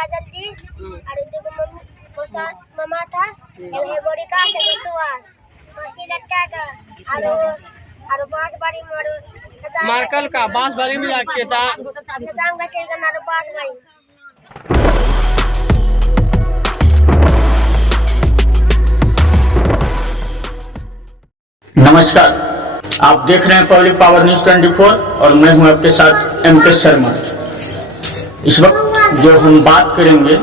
काजल दी और दुगो मम्मी पोसा मामा था एगो गोरिका से विश्वास मसी लटका का और बांस बाड़ी मारो मार्कल का बांस बाड़ी में जाके था दाम का चल करना और बांस बाड़ी। नमस्कार, आप देख रहे हैं पब्लिक पावर न्यूज 24 और मैं हूं आपके साथ एमके शर्मा। इस वक्त जो हम बात करेंगे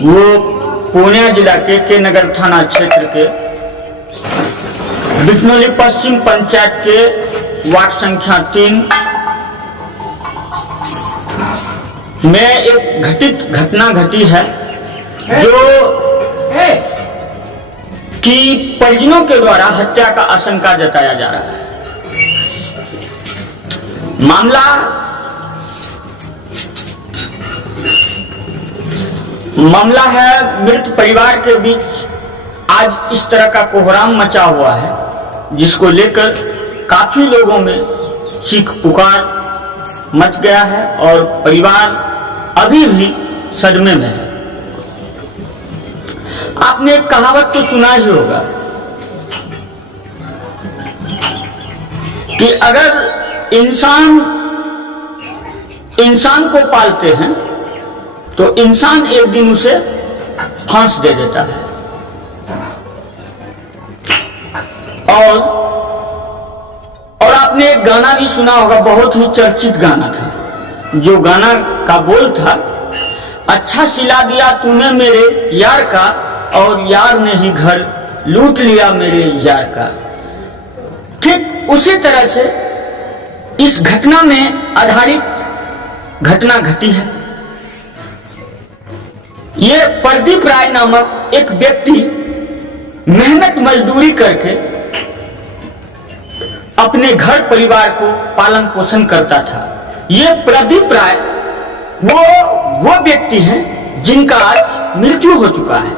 वो पूर्णिया जिला के नगर थाना क्षेत्र के बिजनौली पश्चिम पंचायत के वार्ड संख्या 3 में एक घटित घटना घटी है जो कि परिजनों के द्वारा हत्या का आशंका जताया जा रहा है। मामला है मृत परिवार के बीच आज इस तरह का कोहराम मचा हुआ है जिसको लेकर काफी लोगों में चीख पुकार मच गया है और परिवार अभी भी सदमे में है। आपने एक कहावत तो सुना ही होगा कि अगर इंसान को पालते हैं तो इंसान एक दिन उसे फांस दे देता है। और आपने एक गाना भी सुना होगा, बहुत ही चर्चित गाना था। जो गाना का बोल था, अच्छा सिला दिया तूने मेरे यार का और यार ने ही घर लूट लिया मेरे यार का। ठीक उसी तरह से इस घटना में आधारित घटना घटी है। ये प्रदीप राय नामक एक व्यक्ति मेहनत मजदूरी करके अपने घर परिवार को पालन पोषण करता था। ये प्रदीप राय वो व्यक्ति हैं जिनका आज मृत्यु हो चुका है।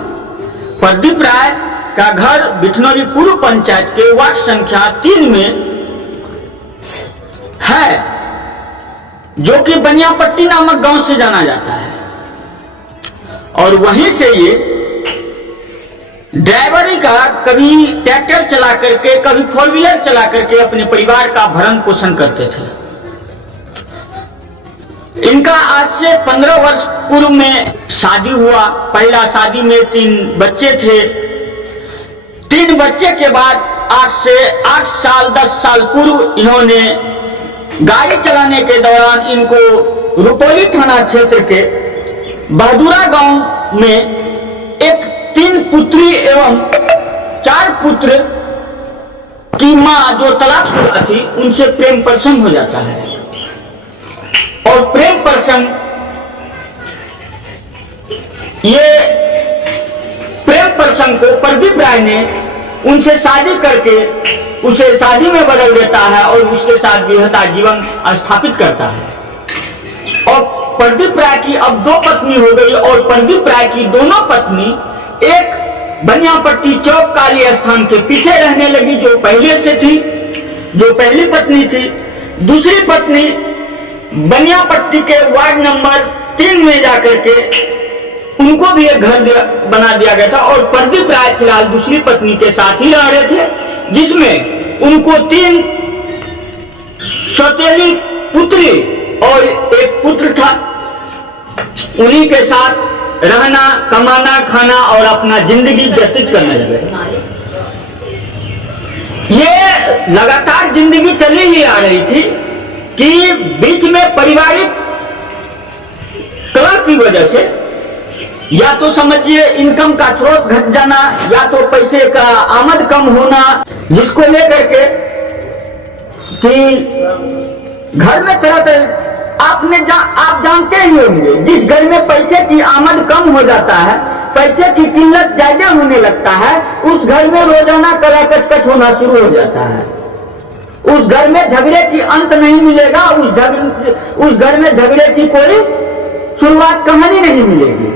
प्रदीप राय का घर बिजनौली पूर्व पंचायत के वार्ड संख्या 3 में है, जो कि बनियापट्टी नामक गांव से जाना जाता है। और वहीं से ये ड्राइवरी का, कभी ट्रैक्टर चला करके, कभी 4 व्हीलर चला करके अपने परिवार का भरण पोषण करते थे। इनका आज से 15 वर्ष पूर्व में शादी हुआ। पहला शादी में 3 बच्चे थे। 3 बच्चे के बाद 8 साल 10 साल पूर्व इन्होंने गाड़ी चलाने के दौरान इनको रुपौली थाना क्षेत्र के बहादुरा गांव में एक 3 पुत्री एवं 4 पुत्र की मां जो तलाकशुदा थी उनसे प्रेम प्रसंग हो जाता है। और प्रेम प्रसंग को प्रदीप राय ने उनसे शादी करके उसे शादी में बदल देता है और उसके साथ विवाहिता जीवन स्थापित करता है। और प्रदीप राय की अब 2 पत्नी हो गई और प्रदीप राय की दोनों पत्नी एक बनियापट्टी चौक काली स्थान के पीछे रहने लगी, जो पहले से थी, जो पहली पत्नी थी। दूसरी पत्नी बनियापट्टी के वार्ड नंबर 3 में जाकर के उनको भी एक घर बना दिया गया था। और प्रदीप राय फिलहाल दूसरी पत्नी के साथ ही रह रहे थे, जिसमें उनको 3 सौतेली पुत्री और एक पुत्र था। उन्हीं के साथ रहना, कमाना, खाना और अपना जिंदगी व्यतीत करने लगे। ये लगातार जिंदगी चली ही आ रही थी कि बीच में पारिवारिक कलह की वजह से या तो समझिए इनकम का स्रोत घट जाना या तो पैसे का आमद कम होना, जिसको लेकर के कि घर में तरह तरह आप जानते ही होंगे, जिस घर में पैसे की आमद कम हो जाता है, पैसे की किल्लत ज्यादा होने लगता है, उस घर में रोजाना कला कचकच होना शुरू हो जाता है। उस घर में झगड़े की अंत नहीं मिलेगा, उस घर में झगड़े की कोई शुरुआत कहानी नहीं मिलेगी।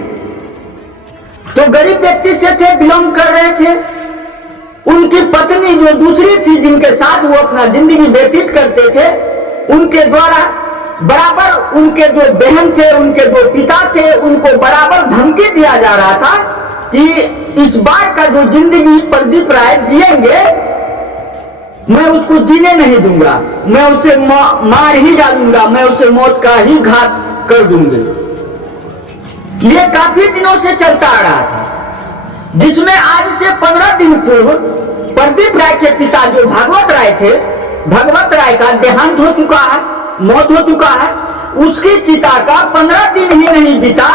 तो गरीब व्यक्ति से थे, बिलोंग कर रहे थे। उनकी पत्नी जो दूसरी थी, जिनके साथ वो अपना जिंदगी व्यतीत करते थे, उनके द्वारा बराबर उनके जो बहन थे, उनके जो पिता थे, उनको बराबर धमकी दिया जा रहा था कि इस बार का जो जिंदगी प्रदीप राय जिएंगे, मैं उसको जीने नहीं दूंगा, मैं उसे मार ही डालूंगा, मैं उसे मौत का ही घात कर दूंगी। ये काफी दिनों से चलता आ रहा था, जिसमें आज से 15 दिन पूर्व प्रदीप राय के पिता जो भागवत राय थे, भागवत राय का देहांत हो चुका है, मौत हो चुका है। उसकी चिता का 15 दिन ही नहीं बीता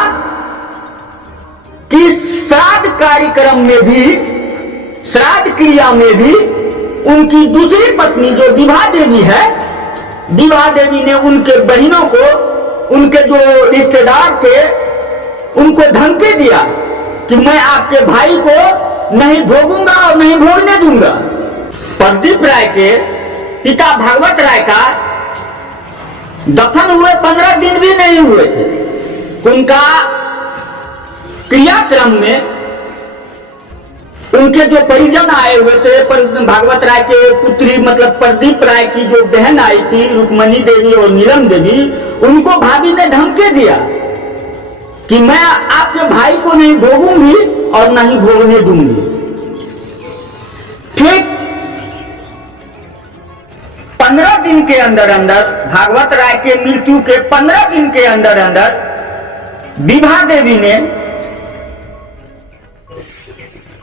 कि श्राद्ध कार्यक्रम में भी, श्राद्ध क्रिया में भी उनकी दूसरी पत्नी जो विभा देवी है, विभा देवी ने उनके बहनों को, उनके जो रिश्तेदार थे, उनको धमकी दिया कि मैं आपके भाई को नहीं भोगूंगा और नहीं भोगने दूंगा। प्रदीप राय के पिता भागवत राय का दफन हुए 15 दिन भी नहीं हुए थे। उनका क्रियाक्रम में उनके जो परिजन आए हुए थे, भागवत राय के पुत्री मतलब प्रदीप राय की जो बहन आई थी रुक्मणी देवी और नीलम देवी, उनको भाभी ने धमकी दिया कि मैं आपके भाई को नहीं भोगूंगी और नहीं भोगने दूंगी। ठीक 15 दिन के अंदर अंदर, भागवत राय के मृत्यु के 15 दिन के अंदर अंदर विभा देवी ने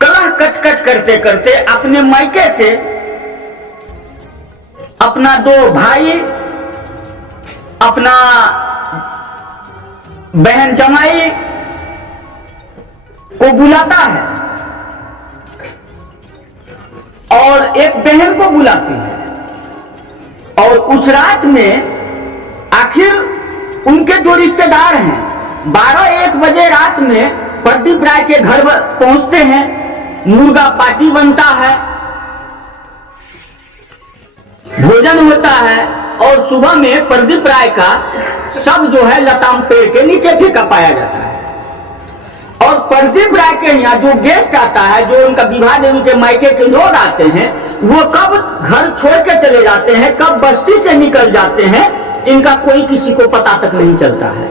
कलह कचकच करते करते अपने मायके से अपना 2 भाई, अपना बहन जमाई को बुलाता है और एक बहन को बुलाती है। और उस रात में आखिर उनके जो रिश्तेदार हैं 12-1 बजे रात में प्रदीप राय के घर पहुंचते हैं, मुर्गा पार्टी बनता है, भोजन होता है और सुबह में प्रदीप राय का सब जो है लताम पेड़ के नीचे फेंका पाया जाता है। और प्रदीप राय के यहाँ जो गेस्ट आता है, जो उनका विभा देवी के मायके के लोग आते हैं, वो कब घर छोड़ के चले जाते हैं, कब बस्ती से निकल जाते हैं, इनका कोई किसी को पता तक नहीं चलता है।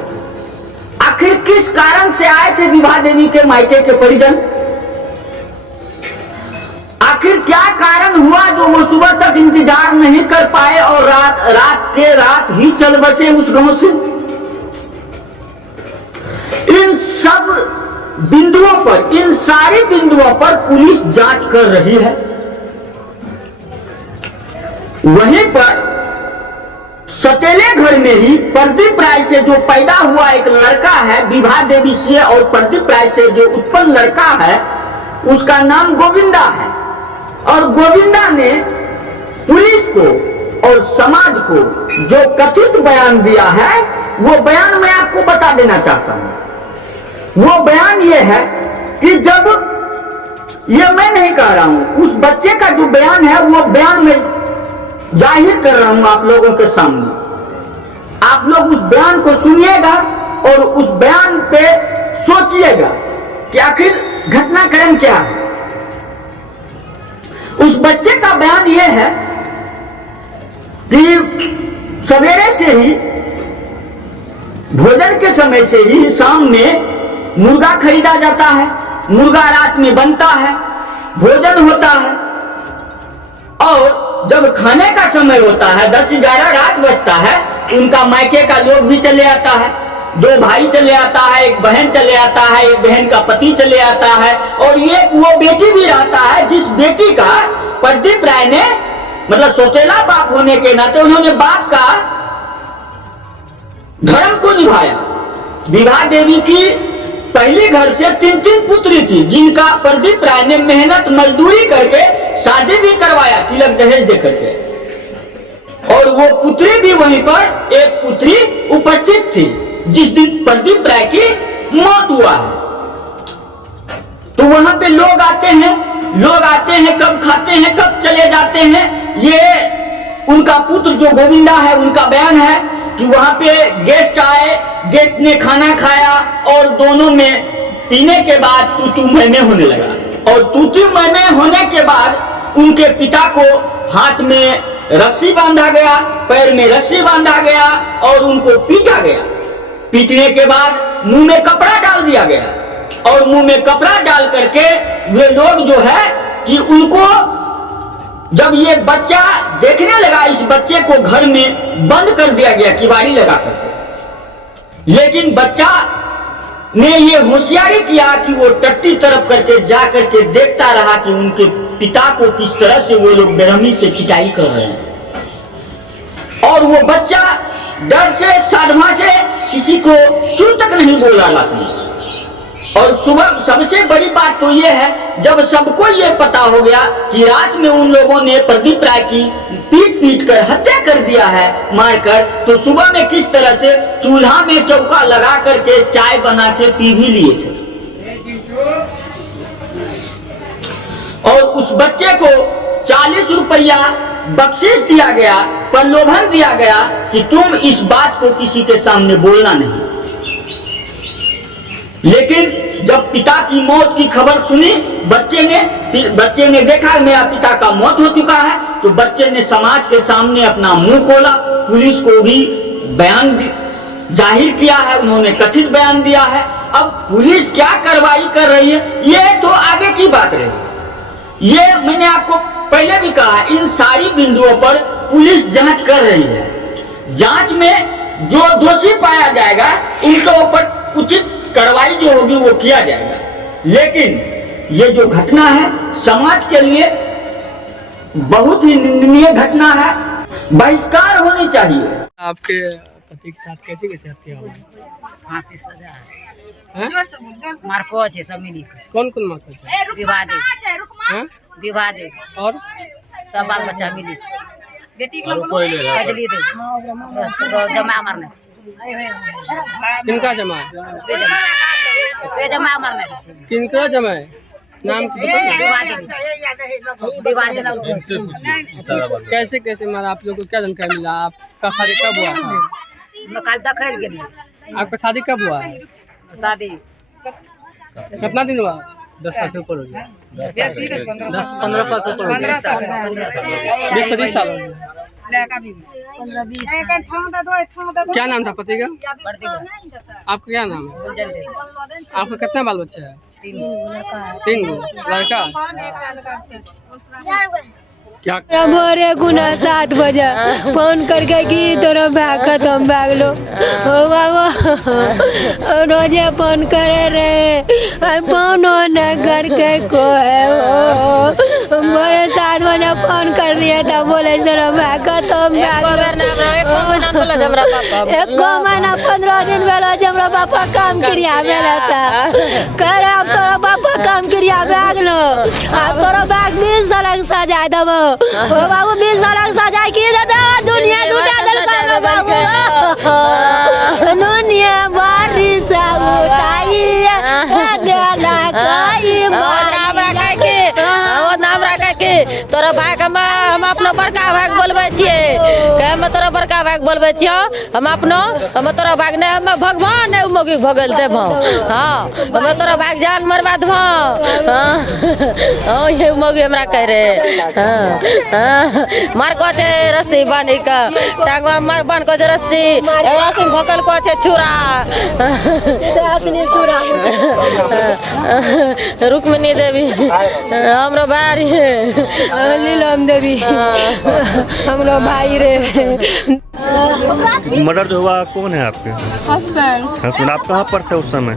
आखिर किस कारण से आए थे विभा देवी के मायके के परिजन? आखिर क्या कारण हुआ जो वो सुबह तक इंतजार नहीं कर पाए और रात ही चल बसे उस गांव से? इन सब बिंदुओं पर, इन सारी बिंदुओं पर पुलिस जांच कर रही है। वहीं पर सतेले घर में ही प्रदीप राय से जो पैदा हुआ एक लड़का है, विभा देवी से और प्रदीप राय से जो उत्पन्न लड़का है, उसका नाम गोविंदा है। और गोविंदा ने पुलिस को और समाज को जो कथित बयान दिया है, वो बयान मैं आपको बता देना चाहता हूं। वो बयान ये है कि जब, ये मैं नहीं कह रहा हूं, उस बच्चे का जो बयान है वो बयान मैं जाहिर कर रहा हूं आप लोगों के सामने। आप लोग उस बयान को सुनिएगा और उस बयान पे सोचिएगा कि आखिर घटनाक्रम क्या है। उस बच्चे का बयान यह है कि सवेरे से ही, भोजन के समय से ही शाम में मुर्गा खरीदा जाता है, मुर्गा रात में बनता है, भोजन होता है और जब खाने का समय होता है 10-11 रात बजता है, उनका मायके का लोग भी चले आता है, 2 भाई चले आता है, एक बहन चले आता है, एक बहन का पति चले आता है और ये वो बेटी भी रहता है जिस बेटी का प्रदीप राय ने, मतलब सौतेला बाप होने के नाते उन्होंने बाप का धर्म को निभाया। विभा देवी की पहली घर से 3 पुत्री थी, जिनका प्रदीप राय ने मेहनत मजदूरी करके शादी भी करवाया, तिलक दहेज देकर के। और वो पुत्री भी वहीं पर एक पुत्री उपस्थित थी जिस दिन प्रदीप राय की मौत हुआ है। तो वहां पे लोग आते हैं, कब खाते हैं, कब चले जाते हैं। ये उनका पुत्र जो गोविंदा है, उनका बयान है कि वहां पे गेस्ट आए, गेस्ट ने खाना खाया और दोनों में पीने के बाद तू मैंने होने लगा। और तू मैंने होने के बाद उनके पिता को हाथ में रस्सी बांधा गया, पैर में रस्सी बांधा गया और उनको पीटा गया। पीटने के बाद मुंह में कपड़ा डाल दिया गया और मुंह में कपड़ा डाल करके वे लोग जो है कि उनको, जब ये बच्चा देखने लगा, इस बच्चे को घर में बंद कर दिया गया किवाड़ी लगा करके, लेकिन बच्चा ने ये होशियारी किया कि वो टट्टी तरफ करके जा करके देखता रहा कि उनके पिता को किस तरह से वो लोग बेरहमी से पिटाई कर रहे हैं। और वो बच्चा डर से, साधमा से किसी को चू तक नहीं बोला लाखनी। और सुबह सबसे बड़ी बात तो ये है, जब सबको ये पता हो गया कि रात में उन लोगों ने प्रदीप राय की पीट कर हत्या कर दिया है मारकर, तो सुबह में किस तरह से चूल्हा में चौका लगा करके चाय बना के पी भी लिए थे। और उस बच्चे को 40 रुपया बख्शिश दिया गया, प्रलोभन दिया गया कि तुम इस बात को किसी के सामने बोलना नहीं। लेकिन जब पिता की मौत की खबर सुनी, बच्चे ने देखा मेरा पिता का मौत हो चुका है, तो बच्चे ने समाज के सामने अपना मुंह खोला, पुलिस को भी बयान जाहिर किया है, उन्होंने कथित बयान दिया है। अब पुलिस क्या कार्रवाई कर रही है ये तो आगे की बात रही। ये मैंने आपको पहले भी कहा है, इन सारी बिंदुओं पर पुलिस जांच कर रही है। जांच में जो दोषी पाया जाएगा उनके ऊपर उचित कार्रवाई जो होगी वो किया जाएगा। लेकिन ये जो घटना है समाज के लिए बहुत ही निंदनीय घटना है, बहिष्कार होनी चाहिए। आपके पति के साथ कैसे हत्या हुआ? फांसी सजा है, मारको है सब मिली। कौन कौन मारको है? विवादे और सब बाल बच्चा मिली बेटी कजली दे जमा मारने किनका जमा? जमा मारने किनका जमा है? नाम कैसे कैसे मारा? आप लोगों को क्या जानकारी मिला? आपका शादी कब हुआ था? कल दखल गेलिए। आपका शादी कब हुआ? शादी कितना दिन हुआ? 10 साल से ऊपर हो गया। 10-15 साल से ऊपर हो गया। 20-25 साल हो गया। क्या नाम था पति का? आपका क्या नाम है? आपका कितना बाल बच्चा है? 3 लड़का। क्या भोरे गुना 7 बजे फोन करके कि तोरा बैग खत्म बैग लो ओ बाबा रोजे फोन करे रे फोन न करके को है भोरे 7 बजे फोन कर लिए तब बोले तोरा बैग खत्म बैग एको महीना 15 दिन भेलो हमरा पापा काम क्रिया भेला था कर अब तोरा पापा काम क्रिया बैग लो अब तोरा बैग 20 साल सजा देबो ओ बाबू 20 साल सजा की दादा दुनिया लूटा दल बाबू दुनिया बारी सा उठाई देला काई नाम रखा के तोरा भाग हम अपना बड़का भाग बोलबे छिए के हम तोरा बड़का भाग बोलबे छियो हम तोरा भाग ने हम भगवान ने मोगी भगल देब। हां हम तोरा भाग जान मरवा देब। हां ये मोगी हमरा कह रे मार को छे रस्सी बांधी के टांग मार बांध को रस्सी रस्सी भोकल को छे छुरा असली छुरा रुक्मिणी देवी हमरो भाई नीलम देवी हमरो भाई रे। मर्डर जो हुआ कौन है आपके? हस्बैंड। आप कहाँ पर थे उस समय?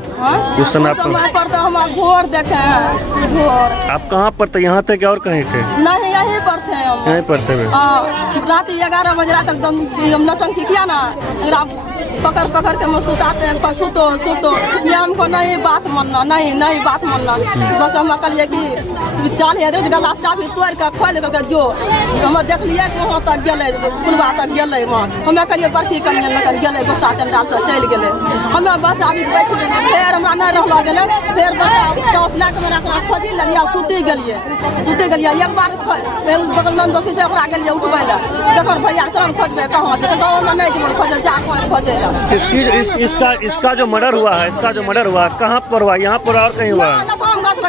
उस समय आप पर तो हम घोर देखे हैं घोर। आप कहाँ पर थे? यहाँ थे क्या और कहीं थे? नहीं यहीं पर थे हम। यहीं पर थे? रात 11 बजे रात तक हम नौटंकी किया ना, पकड़ पकड़ के हम सुताते हैं सुतो सुतो ये हमको नहीं बात मानना नहीं बात मानना। बस हम कहलिए कि चाल गलास चाबी तोड़ के खोल के जो हम देख लिए कि वहाँ तक गए पुलवा तक गए वहाँ हमें कहलिए बड़की कनिया लेकर गए गुस्सा चंडाल से चल गए हमें बस अभी बैठ गए फिर हमरा नहीं रहला गए फिर बस लाख में रखना खोजी लिया सुती गलिए एक बार बगल में दोषी से ओकरा गेलिए उठबै ला जखन भैया चल खोजबे कहाँ जे गाँव में नहीं जेबे खोजल जा खोजे इसका जो मर्डर हुआ है कहाँ पर हुआ? यहाँ पर और कहीं हुआ?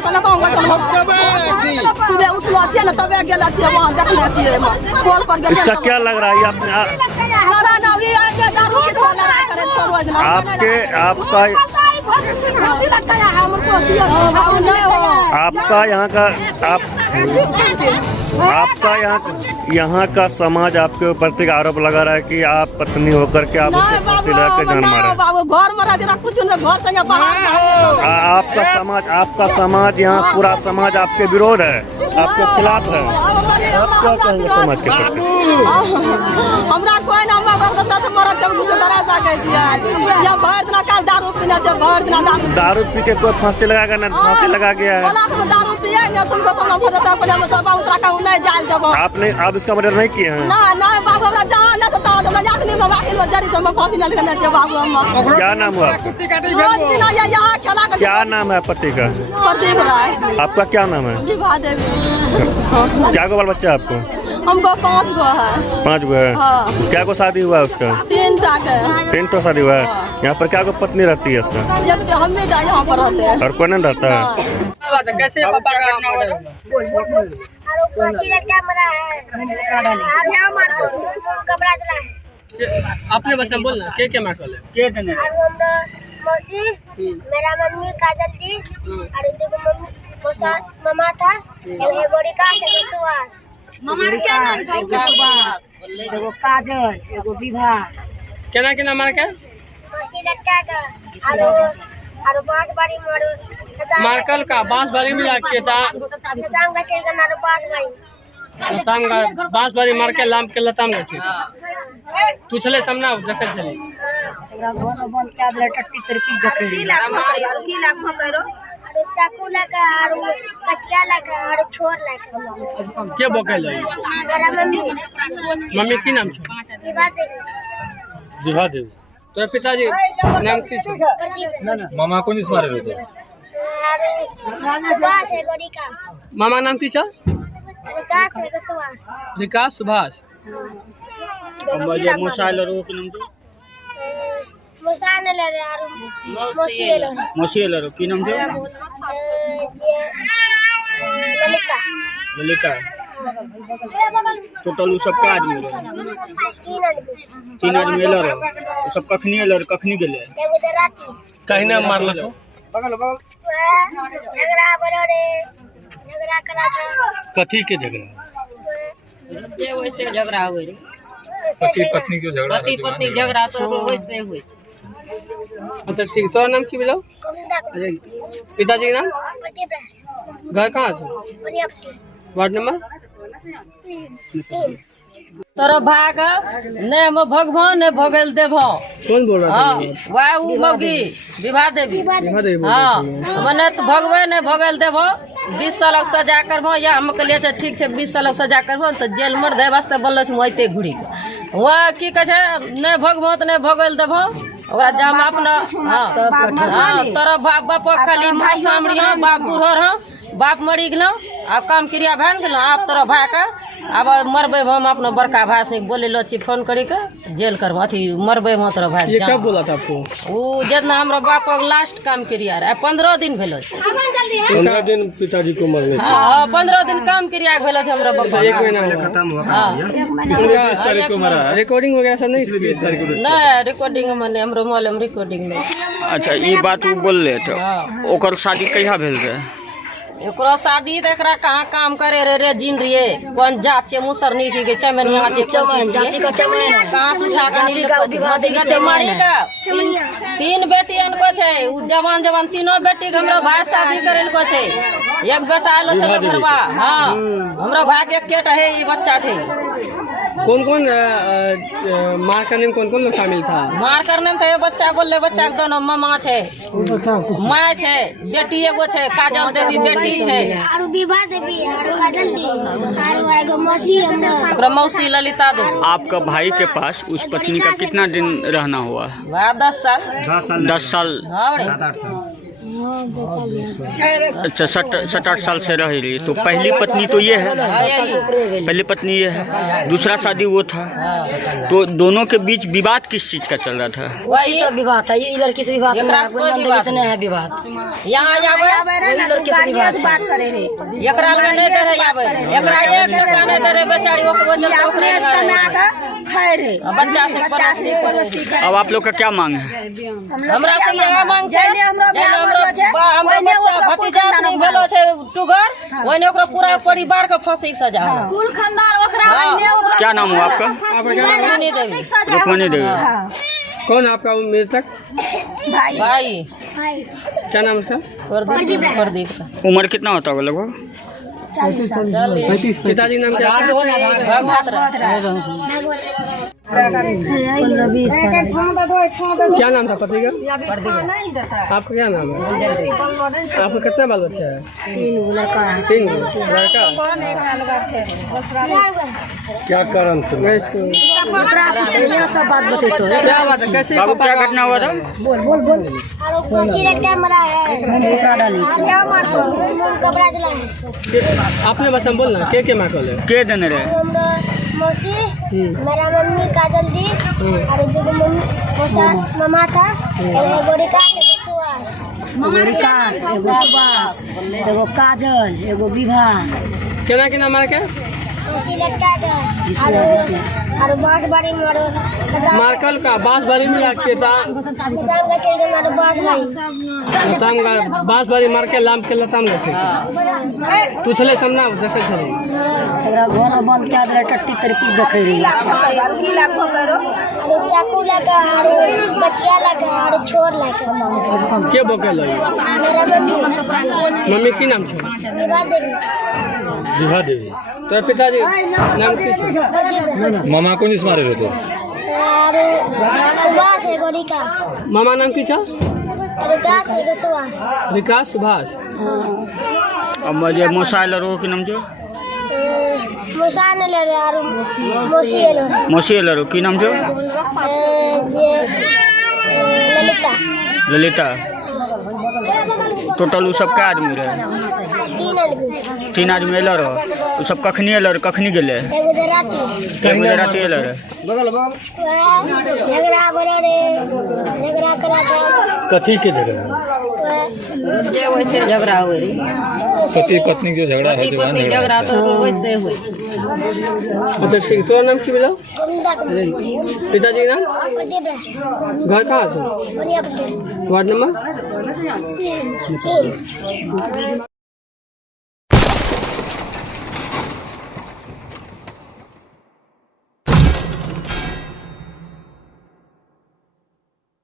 कहना कहूँ सुबह उठलो छियै ना तबे गेल छियै वहाँ देखले छियै पोल पर गेल इसका क्या लग रहा है ये अपने आपका यहाँ का समाज आपके प्रति आरोप लगा रहा है कि आप पत्नी होकर के आप उसको फांसी लगा के जान मारे। आपका समाज यहाँ पूरा समाज आपके विरोध है, आपके खिलाफ है। आप क्या कहेंगे समाज के प्रति? हमरा कोई ना मरद जब कुछ करा सके छियै या भर दिन काल दारू पीना छै भर दिन दारू पी के कोई फांसी लगाएगा ना, फांसी लगा गया है। बोला तो दारू पिए ना तुमको तो ना पता पहले हम सब उतरा का नहीं जाल जब आपने आप इसका मर्डर नहीं किए हैं? ना ना बाबू हमरा जहां ना तो हम याद नहीं बाबा के जरी तो हम फांसी ना लेना छै बाबू हम। क्या नाम हुआ आपका? यहाँ खेला क्या नाम है पति का? प्रदीप राय। आपका क्या नाम है? विवाह देवी। क्या गो बाल बच्चा है आपको? हमको 5 गो है। 5 गो है? हाँ। क्या को शादी हुआ है उसका? 3 के। 3 तो शादी हुआ है। यहाँ पर क्या को पत्नी रहती है उसका? हम नहीं जाए यहाँ पर रहते हैं। और कौन नहीं रहता है? कैसे पापा का मर्डर और फांसी लगा मरा है आप ना मार कपड़ा दिला है अपने बच्चा बोलना क्या मार खोले और हमरा मौसी मेरा मम्मी काजल दी और देखो मम्मी पोसा मामा था एगो गोरिका से सुहास मामा क्या नाम था सुहास एगो काजल एगो विवाह केना केना मार के फांसी लटका के और बांस बाड़ी मारकल का बांस बारी में जाके लताम का चल करना तो बांस बाड़ी लताम का बांस बारी मार के लाम के लताम गछे तू छले सामना देखै छले एकरा घर बंद के आदले टट्टी तरकी देखै की लाख करो और चाकू लगा और कचिया लगा और छोर लगा के बोकल मेरा मम्मी की नाम छ विवाह देवी तो पिताजी नाम की छ मामा कौन इस मारे थे? सुभाष है गोरिका मामा नाम की छ विकास है सुभाष विकास सुभाष मोसाइल रो के नाम तो मुसान ले और मोसियल रो की नाम थे? ललिता ललिता। टोटल सब का आदमी रहे? 3 आदमी एलो रहे। तो सब कखनी एलो कखनी गेले? एगो राती कहीं ना मारल झगड़ा बड़े झगड़ा करा था कथी के झगड़ा जे वैसे झगड़ा होय रे पति पत्नी क्यों झगड़ा? पति पत्नी झगड़ा तो वैसे होय छै। अच्छा ठीक तो नाम की बोलो पिताजी का नाम घर कहाँ है वार्ड नंबर तोरा भाग ने हम भगवान ने भगल देबो कौन बोल रहा हां वाह उ मौगी विवाह देवी हां मने तो भगवे ने भगल देबो 20 साल सजा करबो या हम कहलिए छै ठीक छै 20 साल सजा करबो त जेल मर दे वास्ते बोलल छै ओइते घुरी के वहाँ की कहे छै ने भगवत ने भगल देबो ओकरा जाम अपना हां तोरा बाप खाली मां सामरिया बाप बूढ़र हां बाप मरी गेलो आ काम क्रिया भैन गेलो आप तोरा भाई के अब मरबे हम अपना बड़का भाई से बोले लो छी फोन करी के जेल करबो अथी मरबे हम तोरा भाई। ये कब बोला था आपको? वो जितना हमरा बाप लास्ट काम क्रिया रहे 15 दिन भेलो 15 दिन पिताजी को मरने से। हां 15 दिन काम क्रिया भेलो छै हमरा बाप 1 महीना खत्म हुआ। इसलिए 20 तारीख को मरा है। रिकॉर्डिंग वगैरह सब नहीं 20 तारीख को नहीं रिकॉर्डिंग में हमरो मालूम रिकॉर्डिंग में। अच्छा ये बात वो बोल रहे थे ओकर शादी कहिया भेल रहे? एकरो शादी त एकरा कहाँ काम करे रे जिन रिए कौन जात छे मुसरनी छी के चमन यहाँ छे चमन जाति का चमन कहाँ से उठा के नदी का चमन का 3 बेटियन को छे उ जवान जवान तीनों बेटी के हमरा भाई शादी करेल को छे एक बेटा आलो छे घरवा हां हमरा भाई के एकेटा है ई बच्चा छे। कौन कौन मार करने में कौन कौन लोग शामिल था? मार करने में तो बच्चा बोले बच्चा के दोनों मामा छे माय छे बेटी एगो छे काजल देवी बेटी छे और विवाह देवी और काजल दी और एगो मौसी हमरा ओकरा मौसी ललिता देवी। आपका भाई के पास उस पत्नी का कितना दिन रहना हुआ? 10 साल 10 साल। अच्छा 7-8 साल से रह रही। तो पहली पत्नी तो ये है, पहली पत्नी ये है, दूसरा शादी वो था। तो दोनों के बीच विवाद किस चीज का चल रहा था? वही सब विवाद था, ये लड़की से विवाद नहीं है विवाद। यहाँ बात करे रे एकरा लगे नहीं दे रहे आवे एकरा 1 टका नहीं दे रहे बेचारी ओके वजन तो ओकरे खाए रे बच्चा से परस्ती करे। अब आप लोग का क्या मांग है? हमरा से ये मांग छै हमरो बच्चा भतीजा नहीं भेलो छै टुगर ओने ओकरा पूरा परिवार के फांसी के सजा हो कुल खानदान ओकरा क्या नाम हुआ आपका? नहीं देवी रुक्मणी देवी। कौन आपका मृतक भाई क्या नाम था? प्रदीप उम्र कितना होता होगा लगभग? 35। पिताजी नाम क्या था? भगवत क्या नाम था पति का? आपका क्या नाम है? आपका कितना बाल बच्चा है? 3 लड़का। क्या कारण से? सब बात बचे तो क्या बात है? कैसे बाबू क्या घटना हुआ था? कैमरा है क्या मारतो कपड़ा दिला है आपने बस हम बोलना के मार खोले के देने रहे? हमरा मौसी मेरा मम्मी काजल दी और दूगो मम्मी मौसा मामा था एगो रिकास एगो सुभाष एगो काजल एगो विभा केना केना मार के मौसी लटका दे और बांस बाड़ी मारो मारकल का बांस बारी में के दाम का चल के मारो बांस बाड़ी लताम का बांस बारी मार के लाम के लताम गए तू छले सामना देखे छले एकरा घर बंद क्या दे टट्टी तरकी देखे रही और चाकू लगा और बचिया लगा और छोर लगा के बोके लई मेरा मम्मी की नाम छो? विवाह देवी जुहा देवी। तो पिताजी नाम की छो? मामा को नहीं मारे रहे तो और सुभाष एगो रिकास मामा नाम की छो? रिकास एगो सुभाष विकास सुभाष। अब मुझे मोसाइल रो की नाम जो मुसान ले और मोसियल मोसियल रो की नाम जो ललिता ललिता। टोटल उ सब का आदमी रहे? 3 आदमी 3 आदमी एल रहो। उ सब कखनी एल कखनी गेले? एगो राती रात एल रहे। झगड़ा बोलो रे झगड़ा करा था कथी के जगह जे वैसे झगड़ा हुए रे पति पत्नी जो झगड़ा है जो पत्नी झगड़ा तो वैसे हुए। अच्छा ठीक तो नाम की बोला? गोविंदा को पिताजी नाम? प्रदीप राय घर कहाँ से? बनिया पटेल वार्ड नंबर 3